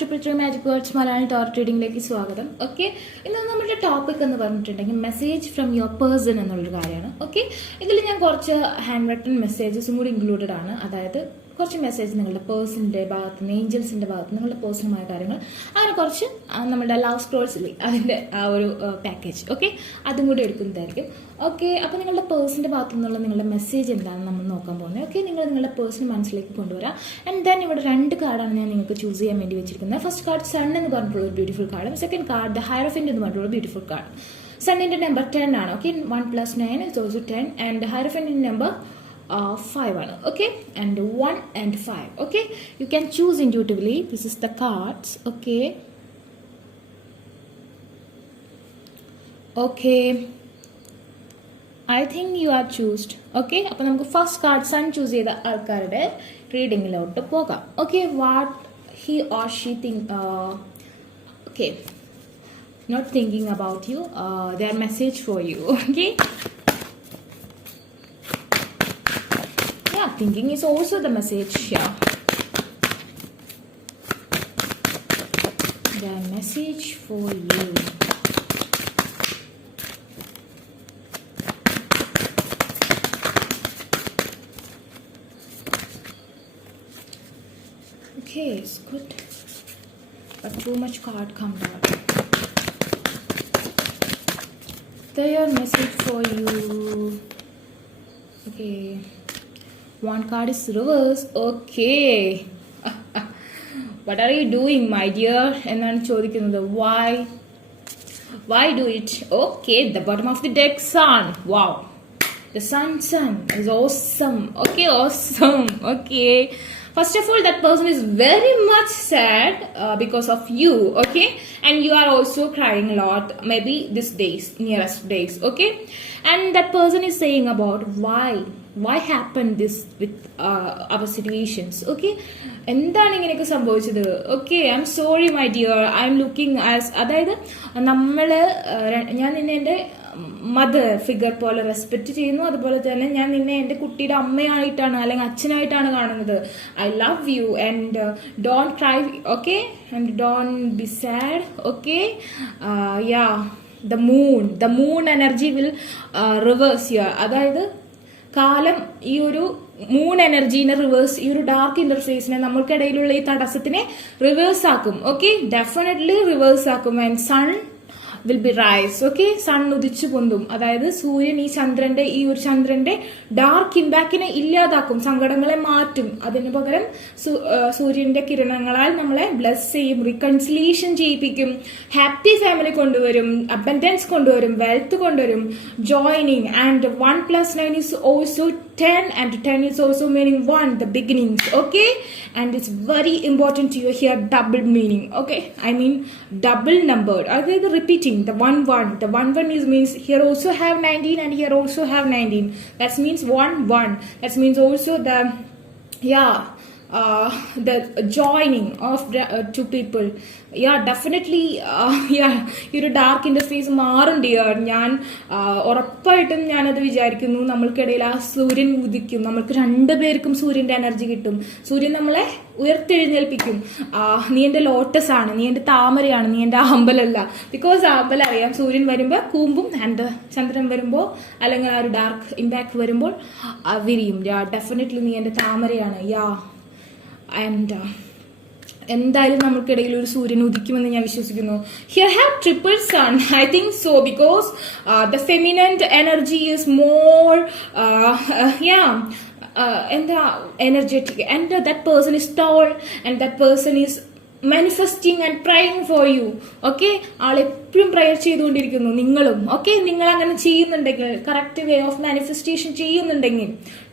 Triple three magic words Malayalam tarot റീഡിംഗിലേക്ക് സ്വാഗതം. Okay, ഇന്ന് നമ്മുടെ ടോപ്പിക് എന്ന് പറഞ്ഞിട്ടുണ്ടെങ്കിൽ മെസ്സേജ് ഫ്രം യുവർ പേഴ്സൺ എന്നുള്ളൊരു കാര്യമാണ്. ഓക്കെ, ഇതിൽ ഞാൻ കുറച്ച് ഹാൻഡ് റൈറ്റൻ മെസ്സേജസും കൂടി ഇൻക്ലൂഡഡ് ആണ്. അതായത് കുറച്ച് മെസ്സേജ് നിങ്ങളുടെ പേഴ്സണിൻ്റെ ഭാഗത്ത് നിന്ന്, ഏഞ്ചൽസിൻ്റെ ഭാഗത്ത് നിന്ന്, നിങ്ങളുടെ പേഴ്സണമായ കാര്യങ്ങൾ, അങ്ങനെ കുറച്ച് നമ്മുടെ ലവ് സ്ക്രോൾസില്ലേ അതിൻ്റെ ആ ഒരു പാക്കേജ്. ഓക്കെ, അതും കൂടി എടുക്കുന്നതായിരിക്കും. ഓക്കെ, അപ്പോൾ നിങ്ങളുടെ പേഴ്സണിൻ്റെ ഭാഗത്തു നിന്നുള്ള നിങ്ങളുടെ മെസ്സേജ് എന്താണെന്ന് നമ്മൾ നോക്കാൻ പോകുന്നത്. ഓക്കെ, നിങ്ങൾ നിങ്ങളുടെ പേഴ്സൺ മനസ്സിലേക്ക് കൊണ്ടുവരാം. ആൻഡ് ദെൻ ഇവിടെ 2 കാർഡാണ് ഞാൻ നിങ്ങൾക്ക് ചൂസ് ചെയ്യാൻ വേണ്ടി വെച്ചിരിക്കുന്നത്. ഫസ്റ്റ് കാർഡ് സൺ എന്ന് പറഞ്ഞിട്ടുള്ള ഒരു ബ്യൂട്ടിഫുൾ കാർഡും സെക്കൻഡ് കാർഡ് ദ ഹയറോഫന്റ് എന്ന് പറഞ്ഞിട്ടുള്ള ബ്യൂട്ടിഫുൾ കാർഡ്. സണ്ണിൻ്റെ നമ്പർ 10 ആണ്. ഓക്കെ, 1 + 9 is also 10 ആൻഡ് ഹയറോഫന്റിൻ്റെ നമ്പർ 5 ആണ്. Okay, and 1 and 5. Okay, you can choose intuitively. This is the cards. Okay, I think you are choosed. Okay, അപ്പോൾ നമുക്ക് ഫസ്റ്റ് കാർഡ് സൺ ചൂസ് ചെയ്ത ആൾക്കാരുടെ റീഡിങ്ങിലോട്ട് പോകാം. Okay, what he or she think, okay, not thinking about you, their message for you. Okay, thinking is also the message here. The message for you. Okay, it's good, but too much card come out. Their message for you. Okay, one card is reverse. Okay. What are you doing, my dear? എന്നാണ് ചോദിക്കുന്നത്. Why do it? Okay, the bottom of the deck, sun. Wow, the sun is awesome. Okay, awesome. Okay, first of all, that person is very much sad because of you. Okay, and you are also crying a lot, maybe these days, nearest days. Okay, and that person is saying about why happened this with our situations. Okay, എന്താണ് ഇങ്ങനെയൊക്കെ സംഭവിച്ചത്? Okay, I am sorry my dear, I am looking as, അതായത് ഞാൻ നിന്നെ എൻ്റെ mother figure പോലെ റെസ്പെക്ട് ചെയ്യുന്നു. അതുപോലെ തന്നെ ഞാൻ നിന്നെ എൻ്റെ കുട്ടിയുടെ അമ്മയായിട്ടാണ് അല്ലെങ്കിൽ അച്ഛനായിട്ടാണ് കാണുന്നത്. I love you and don't cry. Okay, and don't be sad. Okay, the moon energy will reverse here. അതായത് കാലം ഈ ഒരു മൂൺ എനർജീനെ റിവേഴ്സ്, ഈ ഒരു ഡാർക്ക് ഇന്റർഫേസിനെ, നമ്മൾക്കിടയിലുള്ള ഈ തടസ്സത്തിനെ റിവേഴ്സ് ആക്കും. ഓക്കെ, ഡെഫിനറ്റ്ലി റിവേഴ്സ് ആക്കും. And sun will be rise. Okay, sun ഉദിച്ചു പൊന്തും. അതായത് സൂര്യൻ ഈ ഒരു ചന്ദ്രന്റെ ഡാർക്ക് ഇമ്പാക്റ്റിനെ ഇല്ലാതാക്കും, സങ്കടങ്ങളെ മാറ്റും. അതിന് പകരം സൂര്യന്റെ കിരണങ്ങളാൽ നമ്മളെ ബ്ലെസ് ചെയ്യും, റിക്കൺസിലിയേഷൻ ചെയ്യിപ്പിക്കും, ഹാപ്പി ഫാമിലി കൊണ്ടുവരും, അബൻഡൻസ് കൊണ്ടുവരും, വെൽത്ത് കൊണ്ടുവരും, ജോയിനിങ്. ആൻഡ് 1 + 9 is also 10 and 10 is also meaning 1, the beginnings. Okay, and it's very important to hear double meaning. Okay, I mean double numbered. Okay, the repeating the 1 is means here also have 19 and here also have 19. That means 1. That means also the joining of the two people. Definitely ഈ ഒരു dark interface മാറും ഡിയർ. ഞാൻ ഉറപ്പായിട്ടും ഞാനത് വിചാരിക്കുന്നു. നമ്മൾക്കിടയിൽ ആ സൂര്യൻ ഉദിക്കും, നമ്മൾക്ക് 2 പേർക്കും സൂര്യന്റെ എനർജി കിട്ടും. സൂര്യൻ നമ്മളെ ഉയർത്തെഴുന്നേൽപ്പിക്കും. നീ എന്റെ ലോട്ടസ് ആണ്, നീ എന്റെ താമരയാണ്, നീ എന്റെ ആമ്പലല്ല. ബിക്കോസ് ആമ്പൽ അറിയാം, സൂര്യൻ വരുമ്പോൾ കൂമ്പും ആൻഡ് ചന്ദ്രൻ വരുമ്പോൾ അല്ലെങ്കിൽ ആ ഒരു ഡാർക്ക് ഇമ്പാക്ട് വരുമ്പോൾ വിരിയും. ഡെഫിനറ്റ്ലി നീ എന്റെ താമരയാണ്. ആൻഡ് എന്തായാലും നമ്മൾക്കിടയിൽ ഒരു സൂര്യൻ ഉദിക്കുമെന്ന് ഞാൻ വിശ്വസിക്കുന്നു. Here have triple sun. I think so, because the feminine energy is more energetic, and that person is tall, and that person is manifesting and praying for you. Okay, ആളെപ്പോഴും പ്രയർ ചെയ്തുകൊണ്ടിരിക്കുന്നു. നിങ്ങളും ഓക്കെ, നിങ്ങൾ അങ്ങനെ ചെയ്യുന്നുണ്ടെങ്കിൽ, correct way of manifestation ചെയ്യുന്നുണ്ടെങ്കിൽ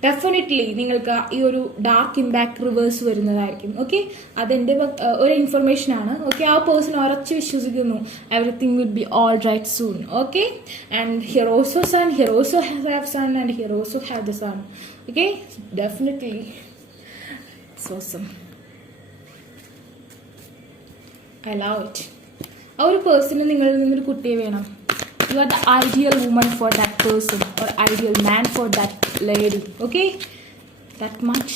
definitely നിങ്ങൾക്ക് ഈ ഒരു ഡാർക്ക് ഇമ്പാക്ട് റിവേഴ്സ് വരുന്നതായിരിക്കും. ഓക്കെ, അതെന്റെ ഒരു ഇൻഫർമേഷൻ ആണ്. ഓക്കെ, ആ പേഴ്സൺ ഉറച്ചു വിശ്വസിക്കുന്നു everything will be all right soon. Okay, and here also sun, here also have sun, and here also have the sun. Okay, definitely it's awesome. I love it. ആ ഒരു പേഴ്സണിന് നിങ്ങളിൽ നിന്നൊരു കുട്ടിയെ വേണം. You are the ideal woman for that person or ideal man for that lady. Okay, that much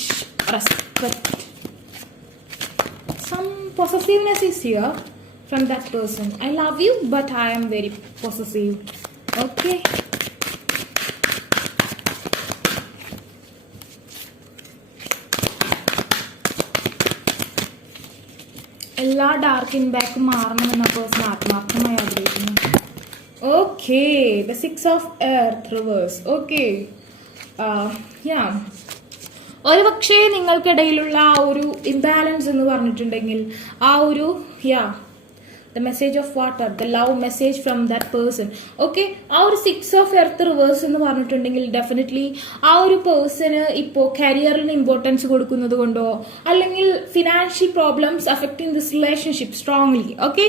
respect. Some possessiveness is here from that person. I love you, but I am very possessive. Okay. എല്ലാ dark in back മാറണമെന്ന person ആത്മാർത്ഥമായി ആഗ്രഹിക്കുന്നു. Okay, the 6 of Earth reverse. Okay, yeah, ഒരു പക്ഷേ നിങ്ങൾക്കിടയിലുള്ള ആ ഒരു ഇംബാലൻസ് എന്ന് പറഞ്ഞിട്ടുണ്ടെങ്കിൽ ആ ഒരു the message of water, the love message from that person. Okay, ആ ഒരു 6 of Earth റിവേഴ്സ് എന്ന് പറഞ്ഞിട്ടുണ്ടെങ്കിൽ ഡെഫിനറ്റ്ലി ആ ഒരു പേഴ്സണ് ഇപ്പോൾ കരിയറിന് ഇമ്പോർട്ടൻസ് കൊടുക്കുന്നത് കൊണ്ടോ അല്ലെങ്കിൽ financial problems affecting this relationship strongly. Okay,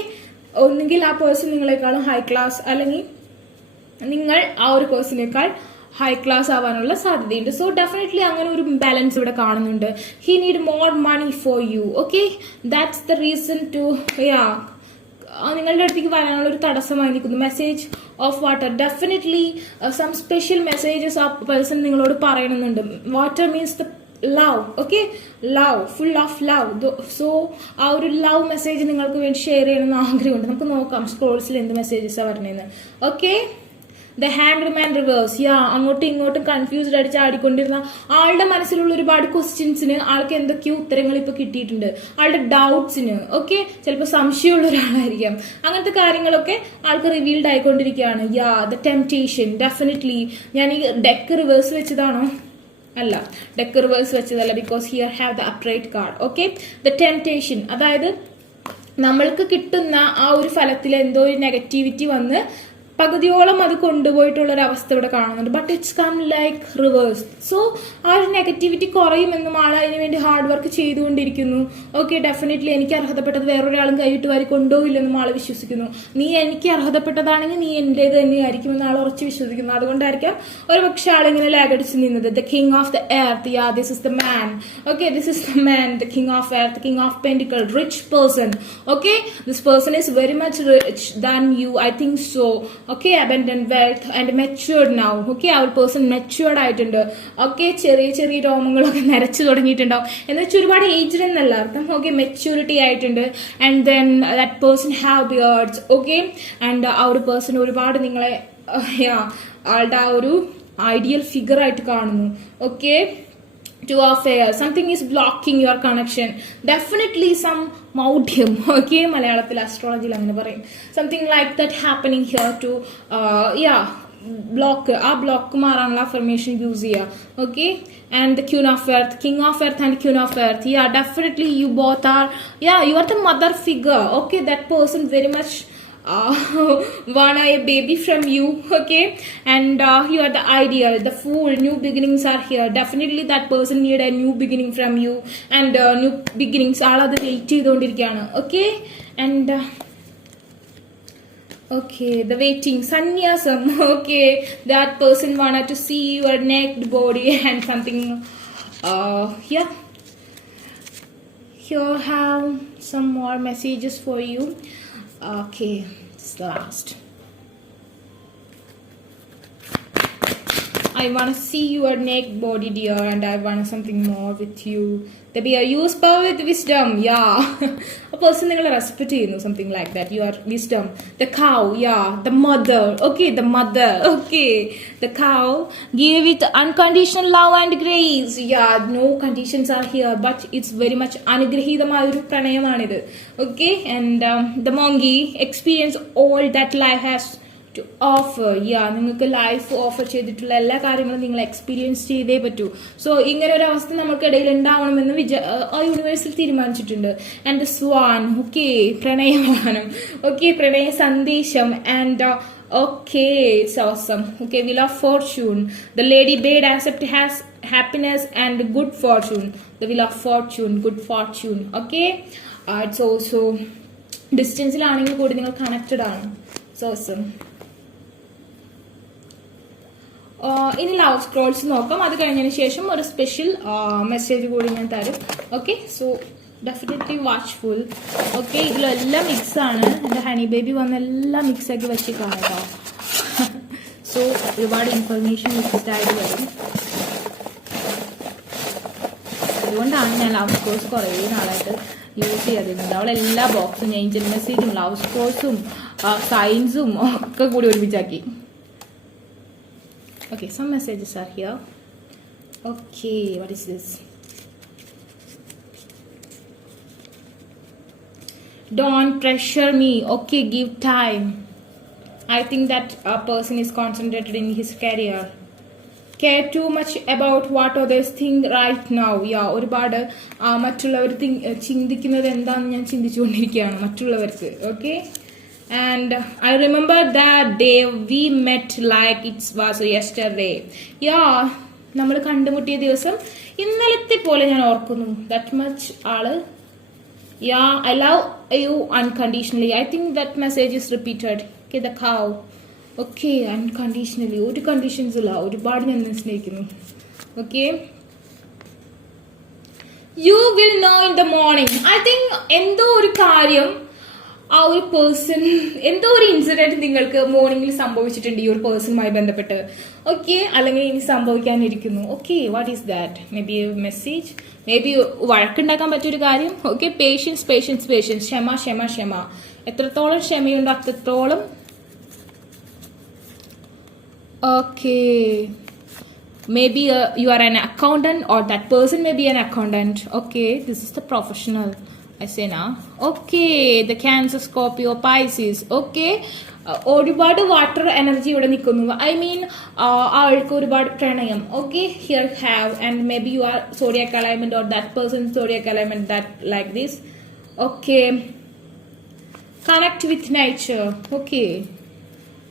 ഒന്നുകിൽ ആ പേഴ്സൺ നിങ്ങളെക്കാളും ഹൈ ക്ലാസ് അല്ലെങ്കിൽ നിങ്ങൾ ആ ഒരു പേഴ്സണേക്കാൾ ഹൈ ക്ലാസ് ആവാനുള്ള സാധ്യതയുണ്ട്. സോ ഡെഫിനറ്റ്ലി അങ്ങനെ ഒരു ബാലൻസ് ഇവിടെ കാണുന്നുണ്ട്. He need more money for you. Okay, that's the reason to നിങ്ങളുടെ അടുത്തേക്ക് വരാനുള്ള ഒരു തടസ്സമായി നിൽക്കുന്നു. Message of water, definitely some special messages ആ പേഴ്സൺ നിങ്ങളോട് പറയണമെന്നുണ്ട്. Water means the love. Okay, love, full of love. So ആ ഒരു ലവ് മെസ്സേജ് നിങ്ങൾക്ക് വേണ്ടി ഷെയർ ചെയ്യണമെന്ന് ആഗ്രഹമുണ്ട്. നമുക്ക് നോക്കാം സ്ക്രോൾസിൽ എന്ത് മെസ്സേജസാണ് പറഞ്ഞതെന്ന്. Okay, the hangman reverse. അങ്ങോട്ടും ഇങ്ങോട്ടും കൺഫ്യൂസ്ഡ് അടിച്ച് ആടിക്കൊണ്ടിരുന്ന ആളുടെ മനസ്സിലുള്ള ഒരുപാട് ക്വസ്റ്റ്യൻസിന് ആൾക്ക് എന്തൊക്കെയോ ഉത്തരങ്ങൾ ഇപ്പൊ കിട്ടിയിട്ടുണ്ട്. ആളുടെ ഡൗട്ട്സിന് ഓക്കെ, ചിലപ്പോൾ സംശയമുള്ള ഒരാളായിരിക്കാം. അങ്ങനത്തെ കാര്യങ്ങളൊക്കെ ആൾക്ക് റിവീൽഡ് ആയിക്കൊണ്ടിരിക്കുകയാണ്. The temptation, definitely. ഞാൻ ഈ ഡെക്ക് റിവേഴ്സ് വെച്ചതാണോ? അല്ല, ഡെക്ക് റിവേഴ്സ് വെച്ചതല്ല. Because here have the upright card. Okay, the temptation, അതായത് നമ്മൾക്ക് കിട്ടുന്ന ആ ഒരു ഫലത്തിൽ എന്തോ ഒരു നെഗറ്റിവിറ്റി വന്ന് പകുതിയോളം അത് കൊണ്ടുപോയിട്ടുള്ള ഒരു അവസ്ഥ ഇവിടെ കാണുന്നുണ്ട്. But it's come like reverse. So ആ ഒരു നെഗറ്റിവിറ്റി കുറയുമെന്നും ആൾ അതിന് വേണ്ടി ഹാർഡ് വർക്ക് ചെയ്തുകൊണ്ടിരിക്കുന്നു. ഓക്കെ, ഡെഫിനറ്റ്ലി എനിക്ക് അർഹതപ്പെട്ടത് വേറൊരാളും കൈയിട്ട് വാരി കൊണ്ടുപോയില്ലെന്നും ആൾ വിശ്വസിക്കുന്നു. നീ എനിക്ക് അർഹതപ്പെട്ടതാണെങ്കിൽ നീ എന്റേത് തന്നെയായിരിക്കുമെന്ന് ആൾ ഉറച്ച് വിശ്വസിക്കുന്നു. അതുകൊണ്ടായിരിക്കാം ഒരു പക്ഷെ ആളിങ്ങനെ ലാഗടിച്ച് നിന്നത്. The king of the earth, this is the man. Okay, this is the man, the king of earth, king of pentacle, rich person. Okay, this person is very much rich than you, I think so. Okay, abundant wealth and matured now. Okay, ആ ഒരു person matured ആയിട്ടുണ്ട്. ഓക്കെ, ചെറിയ ചെറിയ രോമങ്ങളൊക്കെ നരച്ചു തുടങ്ങിയിട്ടുണ്ടാവും എന്ന് വെച്ചാൽ ഒരുപാട് ഏജ്ഡ് എന്നല്ല അർത്ഥം. ഓക്കെ, മെച്യൂരിറ്റി ആയിട്ടുണ്ട്. And then that person have beard's. Okay, and ആ ഒരു പേഴ്സൺ ഒരുപാട് നിങ്ങളെ ആളുടെ ആ ഒരു ഐഡിയൽ ഫിഗർ ആയിട്ട് കാണുന്നു. ഓക്കെ, 2 of air, something is blocking your connection. Definitely some മൗഢ്യം. ഓക്കെ, മലയാളത്തിൽ അസ്ട്രോളജിയിൽ അങ്ങനെ പറയും. Something like that happening here to block. ആ ബ്ലോക്ക് മാറാനുള്ള അഫർമേഷൻ യൂസ് ചെയ്യുക. Okay, and the queen of earth, king of earth and queen of earth. Definitely you both are you are the mother figure. Okay, that person very much want a baby from you. Okay, and you are the ideal, the fool. New beginnings are here. Definitely that person need a new beginning from you, and new beginnings all are the wait ചെയ്തുകൊണ്ടിരിക്കുകയാണ്. Okay, and okay, the waiting, sannyasam. Okay, that person wanted to see your naked body and something. Here have some more messages for you. Okay, it's the last. I want to see your naked body, dear, and I want something more with you. The bear, use power with wisdom. A person നിങ്ങൾ റെസ്പെക്ട് ചെയ്യുന്നു, something like that. You are wisdom. The cow, the mother. Okay, the mother. Okay, the cow give it unconditional love and grace. No conditions are here, but it's very much അനുഗ്രഹീതമായ ഒരു പ്രണയമാണിത്. Okay, and the monkey experience all that life has to offer. നിങ്ങൾക്ക് life offer ചെയ്തിട്ടുള്ള എല്ലാ കാര്യങ്ങളും നിങ്ങൾ എക്സ്പീരിയൻസ് ചെയ്തേ പറ്റൂ. സോ ഇങ്ങനെ ഒരു അവസ്ഥ നമ്മൾക്കിടയിൽ ഉണ്ടാവണമെന്ന് ആ യൂണിവേഴ്സിൽ തീരുമാനിച്ചിട്ടുണ്ട്. ആൻഡ് സ്വാൻ, ഓക്കെ, പ്രണയവാനം. ഓക്കെ, പ്രണയ സന്ദേശം. And okay, it's awesome. Okay, wheel of fortune. The lady bird accept has happiness and good fortune. The wheel of fortune, good fortune. Okay, it's also ഡിസ്റ്റൻസിലാണെങ്കിൽ കൂടി നിങ്ങൾ കണക്റ്റഡ് ആണ്. It's awesome. ഇനി love scrolls നോക്കാം. അത് കഴിഞ്ഞതിന് ശേഷം ഒരു സ്പെഷ്യൽ മെസ്സേജ് കൂടി ഞാൻ തരും. Okay, so definitely watchful. Okay, ഇതിലെല്ലാം മിക്സ് ആണ്. എൻ്റെ ഹണി ബേബി വന്നെല്ലാം മിക്സ് ആക്കി വെച്ച് കാണാം. സോ ഒരുപാട് ഇൻഫർമേഷൻ മിക്സ്ഡ് ആയിട്ട് വരും. അതുകൊണ്ടാണ് ഞാൻ ലവ് സ്ക്രോൾസ് കുറേ നാളായിട്ട് യൂസ് ചെയ്യാതിരുന്നത്. അവളെല്ലാ ബോക്സും ഏഞ്ചൽ മെസ്സേജും ലവ് സ്കോഴ്സും സൈൻസും ഒക്കെ കൂടി ഒരുമിച്ചാക്കി. Okay, some messages are here. Okay, what is this? Don't pressure me. Okay, give time. I think that a person is concentrated in his career. Care too much about what others think right now. Yeah, ഒരുപാട് മറ്റുള്ളവർ ചിന്തിക്കുന്നത് എന്താണെന്ന് ഞാൻ ചിന്തിച്ചുകൊണ്ടിരിക്കുകയാണ്, മറ്റുള്ളവർക്ക്. Okay, and I remember that day we met like it was yesterday. Yeah, നമ്മൾ കണ്ടുമുട്ടിയ ദിവസം ഇന്നലത്തെ പോലെ ഞാൻ ഓർക്കുന്നു. That much ആള്. Yeah, I love you unconditionally. I think that message is repeated. Okay, the cow. Okay, unconditionally. ഒരു കണ്ടീഷൻസ് ഇല്ല, ഒരുപാട് ഞാൻ സ്നേഹിക്കുന്നു. Okay, you will know in the morning. I think എന്തോ ഒരു കാര്യം, ആ ഒരു പേഴ്സൺ, എന്തോ ഒരു ഇൻസിഡന്റ് നിങ്ങൾക്ക് മോർണിംഗിൽ സംഭവിച്ചിട്ടുണ്ട് ഈ ഒരു പേഴ്സണുമായി ബന്ധപ്പെട്ട്. ഓക്കെ, അല്ലെങ്കിൽ ഇനി സംഭവിക്കാനിരിക്കുന്നു. Okay, what is that? Maybe message, maybe വഴക്കുണ്ടാക്കാൻ പറ്റിയൊരു കാര്യം. ഓക്കെ, പേഷ്യൻസ് പേഷ്യൻസ് പേഷ്യൻസ്, ക്ഷമ ക്ഷമ ക്ഷമ. എത്രത്തോളം ക്ഷമയുണ്ടോ അത്രത്തോളം. Okay, maybe you R an accountant or that person may be an accountant. Okay, this is the professional. I say now. Okay, the Cancer, Scorpio, Pisces. Okay, ഒരുപാട് water energy ഇവിടെ നിൽക്കുന്നു. I mean ആൾക്ക് ഒരുപാട് പ്രണയം. Okay, here have and maybe you are zodiac alignment or that person zodiac alignment that like this. Okay, connect with nature. Okay,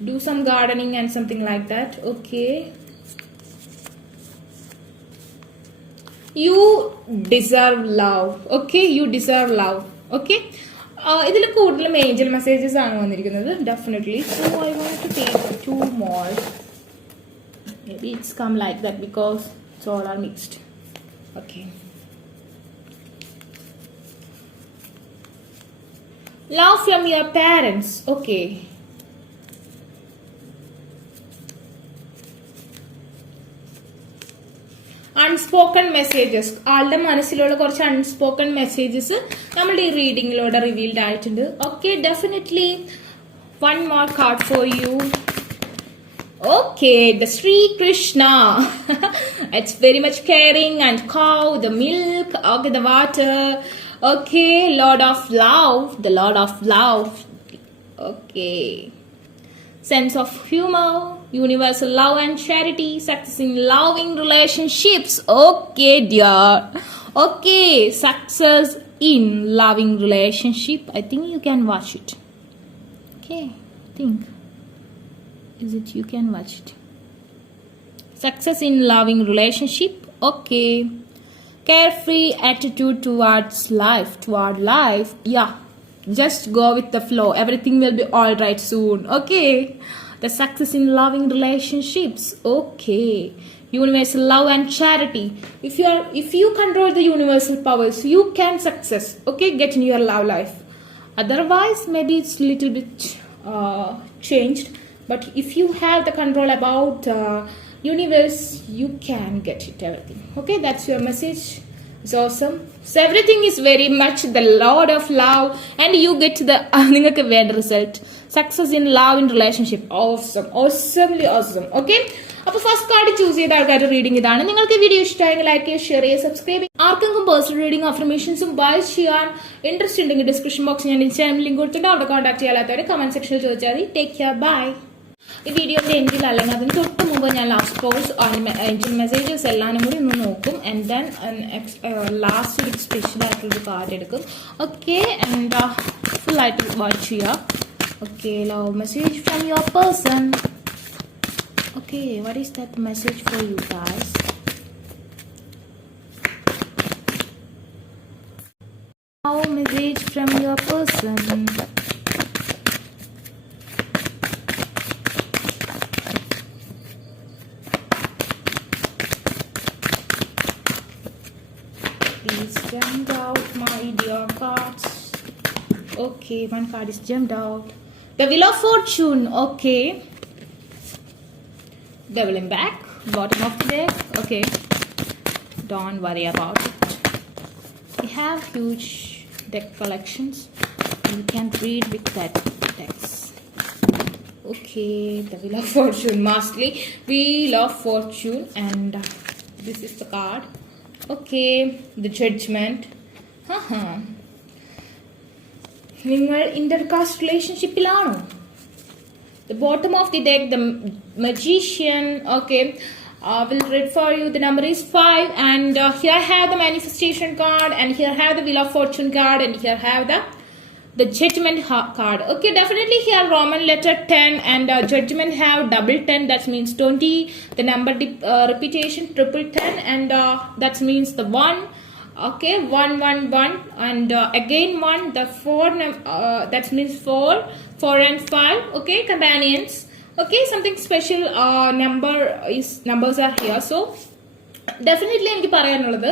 do some gardening and something like that. Okay, you deserve love. Okay, you deserve love. Okay, ഇതിൽ കൂടുതലും Angel messages ആണ് വന്നിരിക്കുന്നത് definitely. So I want to take 2 more. Maybe it's come like that because it's all are mixed. Okay, love from your parents. Okay, unspoken messages. ആളുടെ മനസ്സിലുള്ള കുറച്ച് unspoken messages നമ്മുടെ ഈ റീഡിങ്ങിലൂടെ റിവീൽഡ് ആയിട്ടുണ്ട്. Okay, definitely 1 more card for you. Okay, the Sri Krishna. It's very much caring and cow, the milk, okay, the water. Okay, Lord of Love, the Lord of Love. Okay, sense of humor, universal love and charity, success in loving relationships. Okay, dear. Okay, success in loving relationship. I think you can watch it. Okay, think. Is it you can watch it? Success in loving relationship. Okay. Carefree attitude towards life. Toward life. Yeah. Just go with the flow. Everything will be all right soon. Okay. The success in loving relationships. Okay. Universal love and charity. If you control the universal powers, you can success. Okay, get in your love life. Otherwise, maybe it's little bit changed. But if you have the control about universe, you can get it everything. Okay, that's your message. It's awesome. So everything is very much the Lord of love, and you get the നിങ്ങൾക്ക് വേണ്ട result. Success in love in relationship. Awesome. Awesomely awesome. Okay. അപ്പോൾ first card choose ചെയ്ത ആൾക്കാരുടെ റീഡിംഗ് ഇതാണ്. നിങ്ങൾക്ക് വീഡിയോ ഇഷ്ടമായെങ്കിൽ ലൈക്ക് ചെയ്യുക, ഷെയർ ചെയ്യുക, സബ്സ്ക്രൈബ് ചെയ്യുക. ആർക്കെങ്കിലും പേഴ്സണൽ റീഡിംഗ് അഫർമേഷൻസും ബൈ ചെയ്യാൻ ഇൻട്രസ്റ്റ് ഉണ്ടെങ്കിൽ ഡിസ്ക്രിപ്ഷൻ ബോക്സ് ഞാൻ ഇൻസ്റ്റാഗ്രാം ലിങ്ക് കൊടുത്തിട്ട് അവിടെ കോൺടാക്ട് ചെയ്യാത്തവരെ കമന്റ് സെക്ഷനിൽ ചോദിച്ചാൽ മതി. Take care, bye. ഈ വീഡിയോയുടെ എൻഡിൽ അല്ലെങ്കിൽ അതിന് തൊട്ട് മുമ്പ് ഞാൻ ലാസ്റ്റ് കോഴ്സ് ഏഞ്ചൽ മെസ്സേജസ് എല്ലാവരും കൂടി ഒന്ന് നോക്കും. ആൻഡ് ദെൻ ലാസ്റ്റ് ഒരു സ്പെഷ്യൽ ആയിട്ടുള്ളൊരു കാർഡ് എടുക്കും. ഓക്കെ, ആൻഡ് ഫുൾ ആയിട്ട് വാച്ച് ചെയ്യുക. Okay, love message from your person. Okay, what is that message for you guys? How message from your person? Please jump out, my dear cards. Okay, one card is jumped out. The Wheel of Fortune. Okay. Doubling back, bottom of the deck. Okay, don't worry about it. We have huge deck collections. You can read with that text. Okay, the Wheel of Fortune, mostly Wheel of Fortune, and this is the card. Okay, the Judgment. നിങ്ങൾ intercaste relationship-ലാണോ? The bottom of the deck, the Magician. Okay, will read for you. The number is 5, and here I have the Manifestation card, and here I have the Wheel of Fortune card, and here I have the Judgment card. Okay, definitely here Roman letter 10 and Judgment have double 10. That means 20. The number repetition triple 10, and that means the 1. Okay, 1 1 1, and again 1. The 4 that means 4 and 5. Okay, companions. Okay, something special numbers are here. So definitely എനിക്ക് പറയാനുള്ളത്,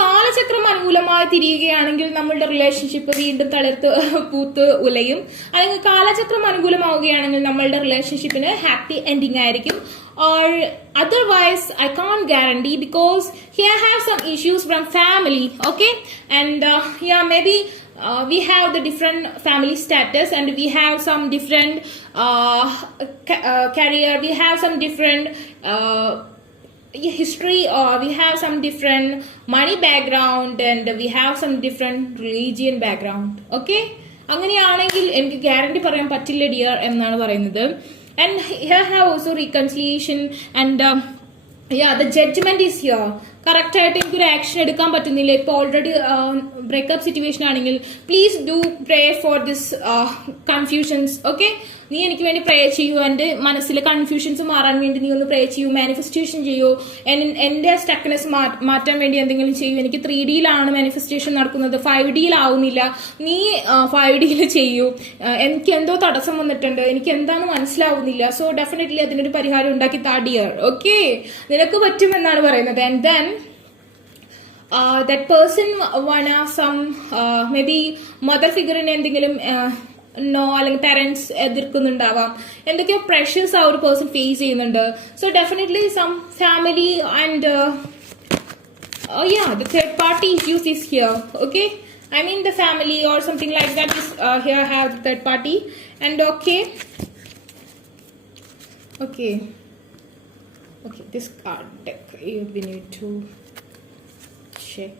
കാലചക്രം അനുകൂലമായി തിരിയുകയാണെങ്കിൽ നമ്മളുടെ റിലേഷൻഷിപ്പ് വീണ്ടും തളിർത്ത് പൂത്ത് ഉലയും. അല്ലെങ്കിൽ കാലചക്രം അനുകൂലമാവുകയാണെങ്കിൽ നമ്മളുടെ റിലേഷൻഷിപ്പിന് ഹാപ്പി എൻഡിങ് ആയിരിക്കും. Or otherwise I can't guarantee, because here I have some issues from family. Okay, and yeah, maybe we have the different family status, and we have some different career, we have some different history, or we have some different money background, and we have some different religion background. Okay, അങ്ങനെയാണെങ്കിൽ എനിക്ക് ഗ്യാരണ്ടി പറയാൻ പറ്റില്ല ഡിയർ എന്നാണ് പറയുന്നത്. And here I have also reconciliation, and yeah, the Judgment is here. Correct ആയിട്ട് എനിക്കൊരു ആക്ഷൻ എടുക്കാൻ പറ്റുന്നില്ല. ഇപ്പോൾ ഓൾറെഡി ബ്രേക്കപ്പ് സിറ്റുവേഷൻ ആണെങ്കിൽ please do pray for this confusions. Okay, നീ എനിക്ക് വേണ്ടി പ്രേ ചെയ്യൂ. എൻ്റെ മനസ്സിലെ കൺഫ്യൂഷൻസ് മാറാൻ വേണ്ടി നീ ഒന്ന് പ്രേ ചെയ്യൂ, മാനിഫെസ്റ്റേഷൻ ചെയ്യൂ. എൻ്റെ സ്റ്റക്നെസ് മാറ്റാൻ വേണ്ടി എന്തെങ്കിലും ചെയ്യൂ. എനിക്ക് 3Dയിലാണ് മാനിഫെസ്റ്റേഷൻ നടക്കുന്നത്, 5Dയിലാവുന്നില്ല. നീ 5Dയിൽ ചെയ്യൂ. എനിക്ക് എന്തോ തടസ്സം വന്നിട്ടുണ്ട്, എനിക്ക് എന്താണെന്ന് മനസ്സിലാവുന്നില്ല. സോ ഡെഫിനറ്റ്ലി അതിനൊരു പരിഹാരം ഉണ്ടാക്കി താടിയർ. ഓക്കെ, നിനക്ക് പറ്റുമെന്നാണ് പറയുന്നത്. And then that person wanna some maybe mother figure in എന്തെങ്കിലും നോ അല്ലെങ്കിൽ പാരന്റ്സ് എതിർക്കുന്നുണ്ടാവാം. എന്തൊക്കെയോ പ്രഷേഴ്സ് ആ ഒരു പേഴ്സൺ ഫേസ് ചെയ്യുന്നുണ്ട്. So definitely some family and yeah, the third party issues is here. Okay, I mean the family or something like that is here I have the third party. And okay, this card deck we need to check.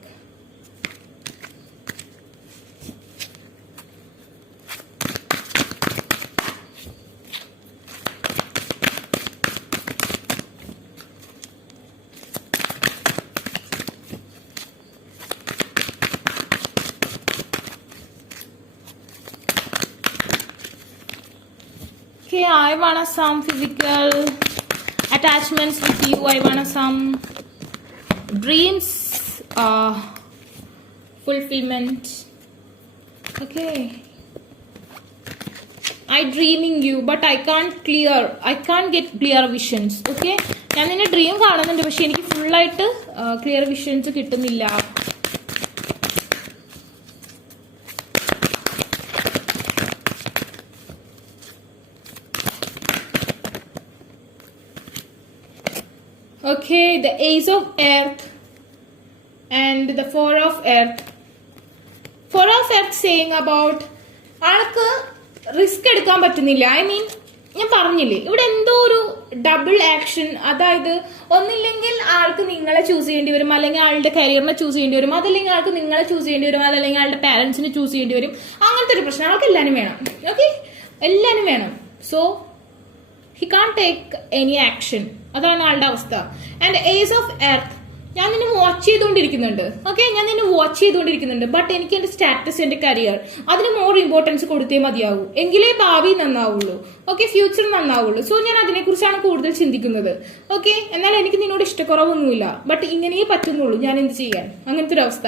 Okay, I want some physical attachments with you. I want some dreams fulfillment. Okay, I dreaming you, but I can't get clear visions. Okay, ഞാൻ നിന്നെ ഡ്രീം കാണുന്നുണ്ട്, പക്ഷെ എനിക്ക് ഫുള്ളായിട്ട് clear visions കിട്ടുന്നില്ല. Okay, the Ace of Earth and the Four of Earth. Four of Earth saying about ആൾക്ക് റിസ്ക് എടുക്കാൻ പറ്റുന്നില്ല. ഐ മീൻ, ഞാൻ പറഞ്ഞില്ലേ ഇവിടെ എന്തോ ഒരു ഡബിൾ ആക്ഷൻ. അതായത് ഒന്നില്ലെങ്കിൽ ആൾക്ക് നിങ്ങളെ ചൂസ് ചെയ്യേണ്ടി വരും, അല്ലെങ്കിൽ ആളുടെ കരിയറിനെ ചൂസ് ചെയ്യേണ്ടി വരും, അതല്ലെങ്കിൽ ആൾക്ക് നിങ്ങളെ ചൂസ് ചെയ്യേണ്ടി വരും, അതല്ലെങ്കിൽ ആളുടെ പാരന്റ്സിനെ ചൂസ് ചെയ്യേണ്ടി വരും. അങ്ങനത്തെ ഒരു പ്രശ്നം ആൾക്ക് എല്ലാവരും വേണം. ഓക്കെ, എല്ലാവരും വേണം. So he can't take any action. അതാണ് ആളുടെ അവസ്ഥ. ആൻഡ് ഏസ് ഓഫ് എർത്ത്, ഞാൻ നിന്നെ വാച്ച് ചെയ്തുകൊണ്ടിരിക്കുന്നുണ്ട്. ഓക്കെ, ഞാൻ നിന്നെ വാച്ച് ചെയ്തുകൊണ്ടിരിക്കുന്നുണ്ട്. ബട്ട് എനിക്ക് എന്റെ സ്റ്റാറ്റസ്, എന്റെ കരിയർ, അതിന് മോർ ഇമ്പോർട്ടൻസ് കൊടുത്തേ മതിയാവൂ. എങ്കിലേ ഭാവി നന്നാവുള്ളൂ. ഓക്കെ, ഫ്യൂച്ചർ നന്നാവുള്ളൂ. സോ ഞാൻ അതിനെക്കുറിച്ചാണ് കൂടുതൽ ചിന്തിക്കുന്നത്. ഓക്കെ, എന്നാൽ എനിക്ക് നിന്നോട് ഇഷ്ടക്കുറവൊന്നുമില്ല. ബട്ട് ഇങ്ങനെയേ പറ്റുന്നുള്ളൂ. ഞാൻ എന്ത് ചെയ്യാൻ? അങ്ങനത്തെ ഒരു അവസ്ഥ.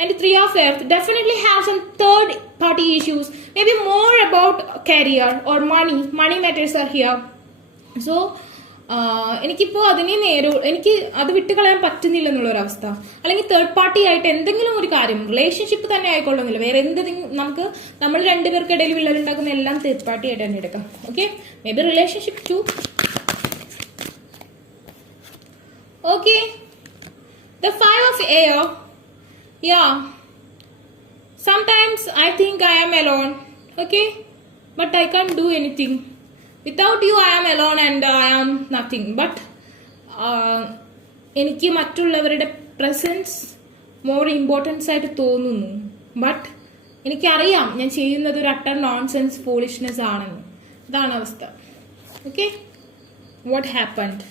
And three of earth definitely have some third party issues. Maybe more about career or money matters are here. So എനിക്കിപ്പോ എനിക്ക് അത് വിട്ടുകളയാൻ പറ്റുന്നില്ല എന്നുള്ളൊരവസ്ഥ. അല്ലെങ്കിൽ തേർഡ് പാർട്ടി ആയിട്ട് എന്തെങ്കിലും ഒരു കാര്യം, റിലേഷൻഷിപ്പ് തന്നെ ആയിക്കൊള്ളുന്നില്ല, വേറെ എന്തെങ്കിലും നമുക്ക് നമ്മൾ രണ്ടുപേർക്കിടയിൽ വിള്ളലുണ്ടാക്കുന്ന എല്ലാം തേർഡ് പാർട്ടി ആയിട്ട് തന്നെ എടുക്കാം. Okay, maybe relationship too. Okay, the 5 of air. Yeah, Sometimes I think I am alone, okay, but I can't do anything. Without you I am alone and I am nothing. But എനിക്ക് മറ്റുള്ളവരുടെ presence more importance ആയിട്ട് തോന്നുന്നു. ബട്ട് എനിക്കറിയാം ഞാൻ ചെയ്യുന്നത് ഒരു utter nonsense ഫോളിഷ്നെസ് ആണെന്ന്. ഇതാണ് അവസ്ഥ. Okay, what happened?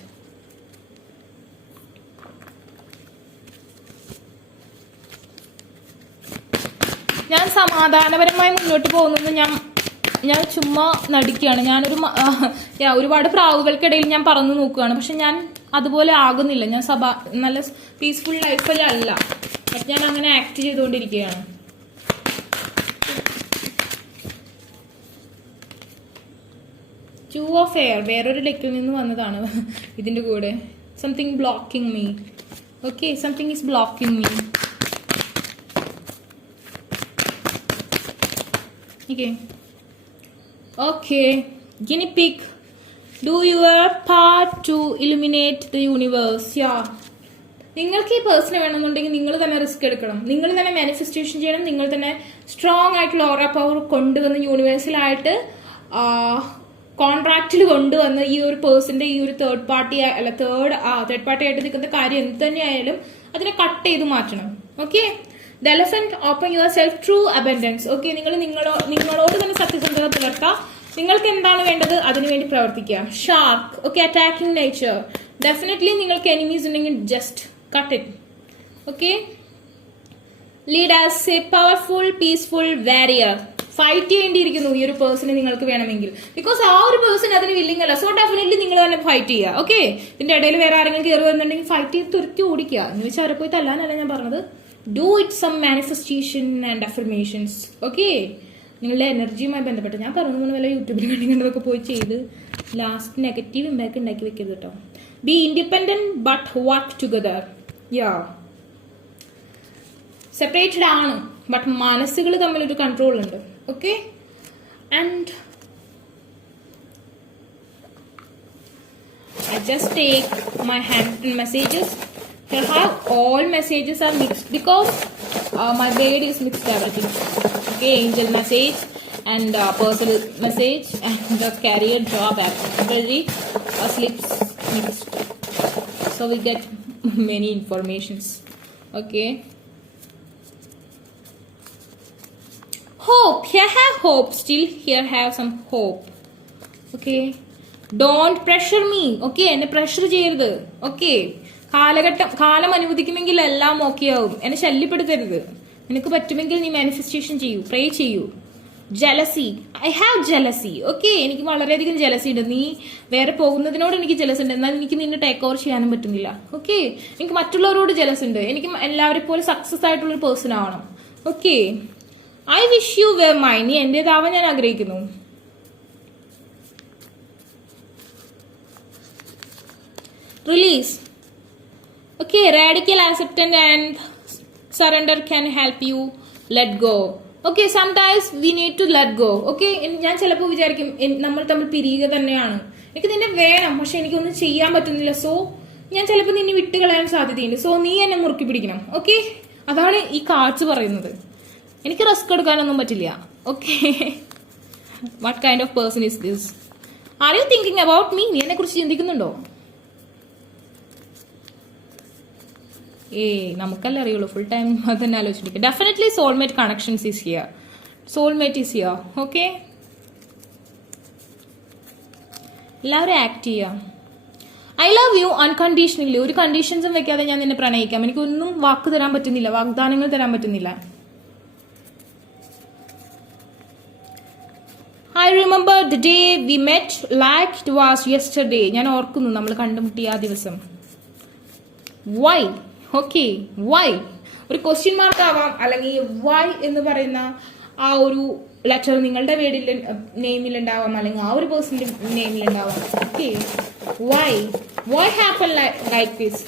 ഞാൻ സമാധാനപരമായി മുന്നോട്ട് പോകുന്നത് ഞാൻ ചുമ്മാ നടിക്കുകയാണ്. ഒരുപാട് പ്രാവുകൾക്കിടയിൽ ഞാൻ പറന്നു നോക്കുകയാണ്. പക്ഷെ ഞാൻ അതുപോലെ ആകുന്നില്ല. ഞാൻ നല്ല പീസ്ഫുൾ ലൈഫിലല്ല. പക്ഷെ ഞാൻ അങ്ങനെ ആക്ട് ചെയ്തുകൊണ്ടിരിക്കുകയാണ്. ടു ഓഫ് എയർ വേറൊരു ഡെക്കിൽ നിന്ന് വന്നതാണ് ഇതിന്റെ കൂടെ. Something blocking me. Okay, something is blocking me. Okay, guinea pig, do your part to illuminate the universe. Yeah, നിങ്ങൾക്ക് ഈ പേഴ്സണെ വേണമെന്നുണ്ടെങ്കിൽ നിങ്ങൾ തന്നെ റിസ്ക് എടുക്കണം. നിങ്ങൾ തന്നെ മാനിഫെസ്റ്റേഷൻ ചെയ്യണം. നിങ്ങൾ തന്നെ സ്ട്രോങ് ആയിട്ടുള്ള ഓറ പവർ കൊണ്ടുവന്ന് യൂണിവേഴ്സലായിട്ട് കോൺട്രാക്റ്റിൽ കൊണ്ടുവന്ന് ഈ ഒരു പേഴ്സന്റെ ഈ ഒരു തേർഡ് പാർട്ടി ആയിട്ട് നിൽക്കുന്ന കാര്യം എന്ത് തന്നെയായാലും അതിനെ കട്ട് ചെയ്ത് മാറ്റണം. Okay, The elephant, open yourself true abundance. Okay, നിങ്ങളോട് തന്നെ സത്യസന്ധത പുലർത്താം. നിങ്ങൾക്ക് എന്താണ് വേണ്ടത് അതിനുവേണ്ടി പ്രവർത്തിക്കുക. Shark, okay, attacking nature. Definitely നിങ്ങൾക്ക് എനിമീസ് ഉണ്ടെങ്കിൽ just cut it. Okay, lead as a powerful peaceful warrior. Fight ചെയ്യേണ്ടിയിരിക്കുന്നു ഈ ഒരു പേഴ്സണെ നിങ്ങൾക്ക് വേണമെങ്കിൽ. ബിക്കോസ് ആ ഒരു പേഴ്സൺ അതിന് വില്ലിംഗ് അല്ല. സോ ഡെഫിനറ്റ്ലി നിങ്ങൾ തന്നെ ഫൈറ്റ് ചെയ്യുക. ഓക്കെ, ഇതിന്റെ ഇടയിൽ വേറെ ആരെങ്കിലും കയറി വന്നിട്ടുണ്ടെങ്കിൽ ഫൈറ്റ് ചെയ്ത് തുരുത്തി ഓടിക്കുക. എന്ന് വെച്ചാൽ അവരെ പോയി തല്ലാനല്ല ഞാൻ പറഞ്ഞത്. Do it some manifestation and affirmations. Okay, നിങ്ങളുടെ എനർജിയുമായി ബന്ധപ്പെട്ട് ഞാൻ പറഞ്ഞു വല്ല യൂട്യൂബിൽ കണ്ടിങ്ങനൊക്കെ പോയി ചെയ്ത് ലാസ്റ്റ് നെഗറ്റീവ് ഇമ്പാക്ട് ഉണ്ടാക്കി വെക്കരുത് കേട്ടോ. B independent but work together. യാ, സെപ്പറേറ്റഡ് ആണ് ബട്ട് മനസ്സുകൾ തമ്മിലൊരു കൺട്രോൾ ഉണ്ട്. Okay, and I just take my handwritten messages. Here have all messages are mixed because my brain is mixed everything. Okay, angel message and personal message and the career job every slips mixed. So we get many informations. Okay. Hope. Here have hope. Still here have some hope. Okay. Don't pressure me. Okay, എന്നെ പ്രഷർ ചെയ്യരുത്. Okay. കാലം അനുവദിക്കുമെങ്കിൽ എല്ലാം ഓക്കെ ആവും. എന്നെ ശല്യപ്പെടുത്തരുത്. നിനക്ക് പറ്റുമെങ്കിൽ നീ മാനിഫെസ്റ്റേഷൻ ചെയ്യൂ, പ്രേ ചെയ്യൂ. Jealousy, I have jealousy. Okay, എനിക്ക് വളരെയധികം ജലസി ഉണ്ട്. നീ വേറെ പോകുന്നതിനോട് എനിക്ക് ജലസ് ഉണ്ട്, എന്നാൽ എനിക്ക് നിന്നെ ടേക്ക് ഓവർ ചെയ്യാനും പറ്റുന്നില്ല. ഓക്കെ, എനിക്ക് മറ്റുള്ളവരോട് ജലസ് ഉണ്ട്. എനിക്ക് എല്ലാവരെ പോലെ സക്സസ് ആയിട്ടുള്ള ഒരു പേഴ്സൺ ആവണം. Okay, I wish you were mine. നീ എന്റേതാവാൻ ഞാൻ ആഗ്രഹിക്കുന്നു. Release. Okay, radical acceptance and surrender can help you let go. Okay, sometimes we need to let go. Okay, ഞാൻ ചിലപ്പോൾ വിചാരിക്കും നമ്മൾ തമ്മിൽ പിരിയുക തന്നെയാണ്. എനിക്ക് നിന്നെ വേണം, പക്ഷെ എനിക്കൊന്നും ചെയ്യാൻ പറ്റുന്നില്ല. സോ ഞാൻ ചിലപ്പോൾ നിന്നെ വിട്ടുകളയാൻ സാധ്യതയുണ്ട്. സോ നീ എന്നെ മുറുക്കി പിടിക്കണം. ഓക്കെ, അതാണ് ഈ കാർഡ്സ് പറയുന്നത്. എനിക്ക് റിസ്ക് എടുക്കാനൊന്നും പറ്റില്ല. Okay, what kind of person is this? Are you thinking about me? നീ എന്നെ കുറിച്ച് ചിന്തിക്കുന്നുണ്ടോ? നമുക്കല്ലേ അറിയുള്ളൂ. ഫുൾ ടൈം അത് തന്നെ ആലോചിച്ചിരിക്കും. Definitely soulmate connections is here. Soulmate is here. Okay, എല്ലാവരും ആക്ട് ചെയ്യാം. I love you unconditionally. ഒരു കണ്ടീഷൻസും വെക്കാതെ ഞാൻ നിന്നെ പ്രണയിക്കാം. എനിക്കൊന്നും വാക്ക് തരാൻ പറ്റുന്നില്ല, വാഗ്ദാനങ്ങൾ തരാൻ പറ്റുന്നില്ല. I remember the day we met like it was yesterday. ഞാൻ ഓർക്കുന്നു നമ്മൾ കണ്ടുമുട്ടിയ ആ ദിവസം. വൈ? ഓക്കെ, വൈ ഒരു ക്വസ്റ്റ്യൻ മാർക്ക് ആവാം, അല്ലെങ്കിൽ വൈ എന്ന് പറയുന്ന ആ ഒരു ലെറ്റർ നിങ്ങളുടെ നെയിമിൽ ഉണ്ടാവാം, അല്ലെങ്കിൽ ആ ഒരു പേഴ്സന്റെ നെയിമിൽ ഉണ്ടാവാം. Okay, why happen like this?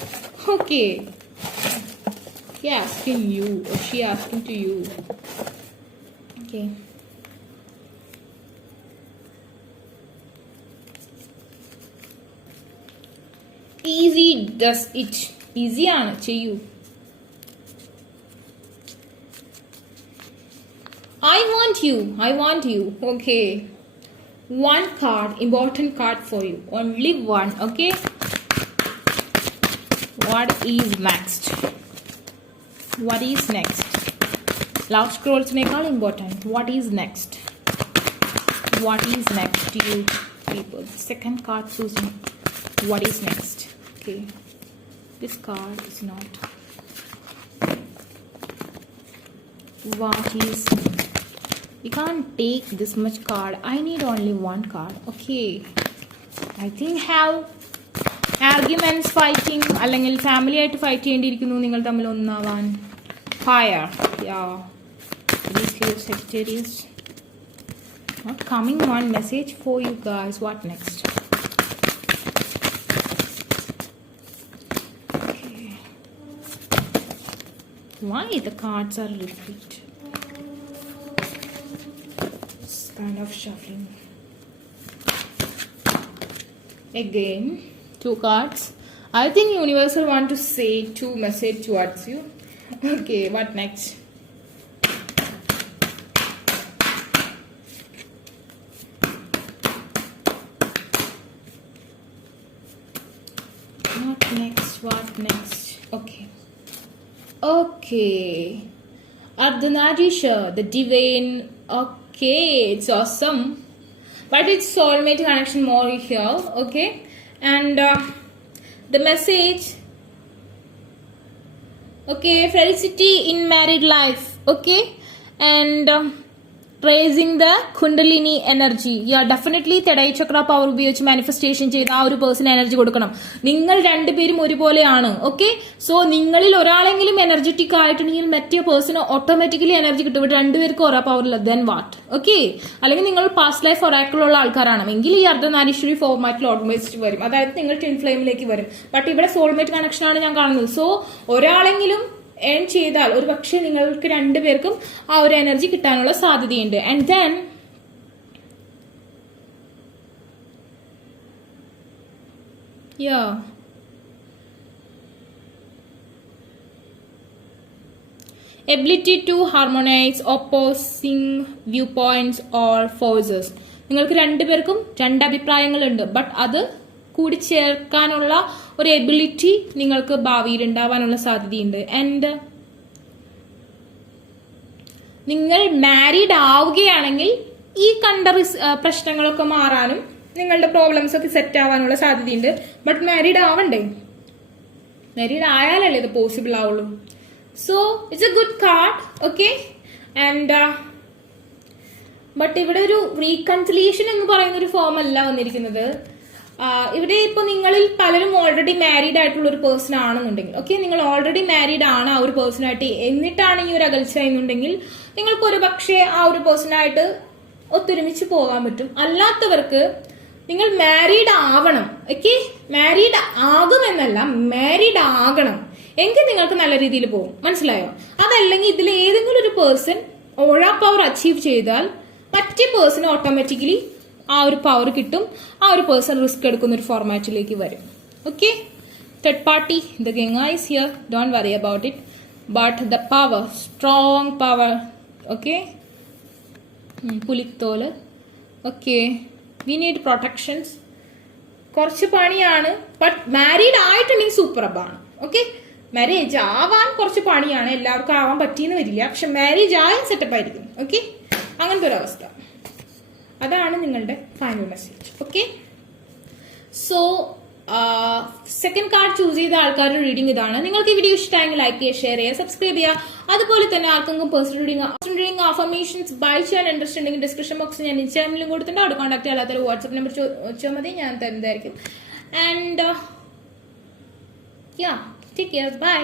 Okay, he asking you or she asking to you. Okay, easy does it. ഈസിയാണ്, ചെയ്യൂ. want you. Okay. One card, important card for you. Only one. Okay. What is next? What is next? Love scrolls all important. What is next? What is next to you people? Second card choosing. What is next? Okay. This card is not. What is? You can't take this much card. I need only one card. Okay. I think have arguments, fighting, അല്ലെങ്കിൽ ഫാമിലി ആയിട്ട് ഫൈറ്റ് ചെയ്യേണ്ടിയിരിക്കുന്നു നിങ്ങൾ തമ്മിൽ ഒന്നാവാൻ. Fire. Yeah. Sagittarius. Not coming one message for you guys. What next? Okay. Why the cards are repeated? Kind of shuffling. Again, 2 cards. I think universal want to say 2 message towards you. Okay, what next? What next? Okay. Ardhanadisha, the divine. Okay, it's awesome, but it's soulmate connection more here. Okay, and the message. Okay, felicity in married life. Okay, and raising the kundalini energy. Yeah, definitely തടൈ ചക്ര പവർ ഉപയോഗിച്ച് മാനിഫെസ്റ്റേഷൻ ചെയ്ത് ആ ഒരു person energy കൊടുക്കണം. നിങ്ങൾ രണ്ടുപേരും ഒരുപോലെയാണ്. Okay, so നിങ്ങളിൽ ഒരാളെങ്കിലും എനർജറ്റിക് ആയിട്ടുണ്ടെങ്കിൽ മറ്റേ പേഴ്സണ് ഓട്ടോമാറ്റിക്കലി എനർജി കിട്ടും. ഇവിടെ രണ്ടുപേർക്ക് ഓരോ പവറില്ല. Then what? ഓക്കെ, അല്ലെങ്കിൽ നിങ്ങൾ പാസ്റ്റ് ലൈഫ് ഒറാക്കിളുള്ള ആൾക്കാരാണ് എങ്കിൽ ഈ അർദ്ധനാരീശ്വരി ഫോർമാറ്റിൽ ഓട്ടോമാറ്റിക് വരും. അതായത് നിങ്ങൾ ട്വിൻ ഫ്ലെയിമിലേക്ക് വരും. ബട്ട് ഇവിടെ സോൾമേറ്റ് കണക്ഷൻ ആണ് ഞാൻ കാണുന്നത്. സോ ഒരാളെങ്കിലും ഏൺ ചെയ്താൽ ഒരു പക്ഷേ നിങ്ങൾക്ക് രണ്ടുപേർക്കും ആ ഒരു എനർജി കിട്ടാനുള്ള സാധ്യതയുണ്ട്. And then ability to harmonise opposing view points or forces. നിങ്ങൾക്ക് രണ്ടുപേർക്കും രണ്ട് അഭിപ്രായങ്ങളുണ്ട്, ബട്ട് അത് കൂടിച്ചേർക്കാനുള്ള ഒരു എബിലിറ്റി നിങ്ങൾക്ക് ഭാവിയിൽ ഉണ്ടാവാനുള്ള സാധ്യതയുണ്ട്. ആൻഡ് നിങ്ങൾ മാരീഡ് ആവുകയാണെങ്കിൽ ഈ കണ്ട പ്രശ്നങ്ങളൊക്കെ മാറാനും നിങ്ങളുടെ പ്രോബ്ലംസ് ഒക്കെ സെറ്റ് ആവാനുള്ള സാധ്യതയുണ്ട്. ബട്ട് മാരീഡ് ആവണ്ടേ? മാരീഡ് ആയാലല്ലേ ഇത് പോസിബിൾ ആവുള്ളൂ. So it's a good card. Okay, and but ഇവിടെ ഒരു റീകൺസിലിയേഷൻ എന്ന് പറയുന്ന ഒരു ഫോം അല്ല വന്നിരിക്കുന്നത്. ഇവിടെ ഇപ്പൊ നിങ്ങളിൽ പലരും ഓൾറെഡി മാരീഡ് ആയിട്ടുള്ള ഒരു പേഴ്സൺ ആണെന്നുണ്ടെങ്കിൽ, ഓക്കെ, നിങ്ങൾ ഓൾറെഡി മാരീഡ് ആണ് ആ ഒരു പേഴ്സണായിട്ട്, എന്നിട്ടാണ് ഈ ഒരു അകൽച്ച എന്നുണ്ടെങ്കിൽ നിങ്ങൾക്ക് ഒരു പക്ഷേ ആ ഒരു പേഴ്സണായിട്ട് ഒത്തൊരുമിച്ച് പോകാൻ പറ്റും. അല്ലാത്തവർക്ക് നിങ്ങൾ മാരീഡ് ആവണം. ഓക്കെ, മാരീഡ് ആകുമെന്നല്ല, മാരീഡ് ആകണം എങ്കിൽ നിങ്ങൾക്ക് നല്ല രീതിയിൽ പോകും. മനസ്സിലായോ? അതല്ലെങ്കിൽ ഇതിൽ ഏതെങ്കിലും ഒരു പേഴ്സൺ ഓഴാ പവർ അച്ചീവ് ചെയ്താൽ മറ്റേ പേഴ്സൺ ഓട്ടോമാറ്റിക്കലി ആ ഒരു പവർ കിട്ടും. ആ ഒരു പേഴ്സൺ റിസ്ക് എടുക്കുന്ന ഒരു ഫോർമാറ്റിലേക്ക് വരും. Okay, third party, the Ganga is here, don't worry about it. But the power, strong power. Okay, പുലിത്തോല്. Okay, we need protections. കുറച്ച് പണിയാണ്, ബട്ട് മാരീഡ് ആയിട്ടുണ്ടെങ്കിൽ സൂപ്പർബാണ്. ഓക്കെ, മാരേജ് ആവാൻ കുറച്ച് പണിയാണ്, എല്ലാവർക്കും ആവാൻ പറ്റിയെന്ന് വരില്ല, പക്ഷെ മാരേജ് ആയാൽ സെറ്റപ്പ് ആയിരിക്കും. ഓക്കെ, അങ്ങനത്തെ ഒരു അവസ്ഥ. അതാണ് നിങ്ങളുടെ final message. Okay, so second card choose ചെയ്ത ആൾക്കാരുടെ റീഡിംഗ് ഇതാണ്. നിങ്ങൾക്ക് ഈ വീഡിയോ ഇഷ്ടമായെങ്കിൽ ലൈക്ക് ചെയ്യുക, ഷെയർ ചെയ്യുക, സബ്സ്ക്രൈബ് ചെയ്യുക. അതുപോലെ തന്നെ ആർക്കെങ്കിലും പേഴ്സണൽ റീഡിംഗ് അഫർമേഷൻസ് ബൈ ചെയ്യാൻ ഇൻട്രസ്റ്റ് ഉണ്ടെങ്കിൽ ഡിസ്ക്രിപ്ഷൻ ബോക്സിൽ ഞാൻ ഇൻസ്റ്റാഗ്രാമിൽ ലിങ്ക് കൊടുത്തിട്ടുണ്ട്. അവിടെ കോൺടാക്ട് ചെയ്യാൻ അല്ലാത്ത വാട്സ്ആപ്പ് നമ്പർ ചോദിച്ചാൽ മതി, ഞാൻ തരുന്നതായിരിക്കും. And take care, by.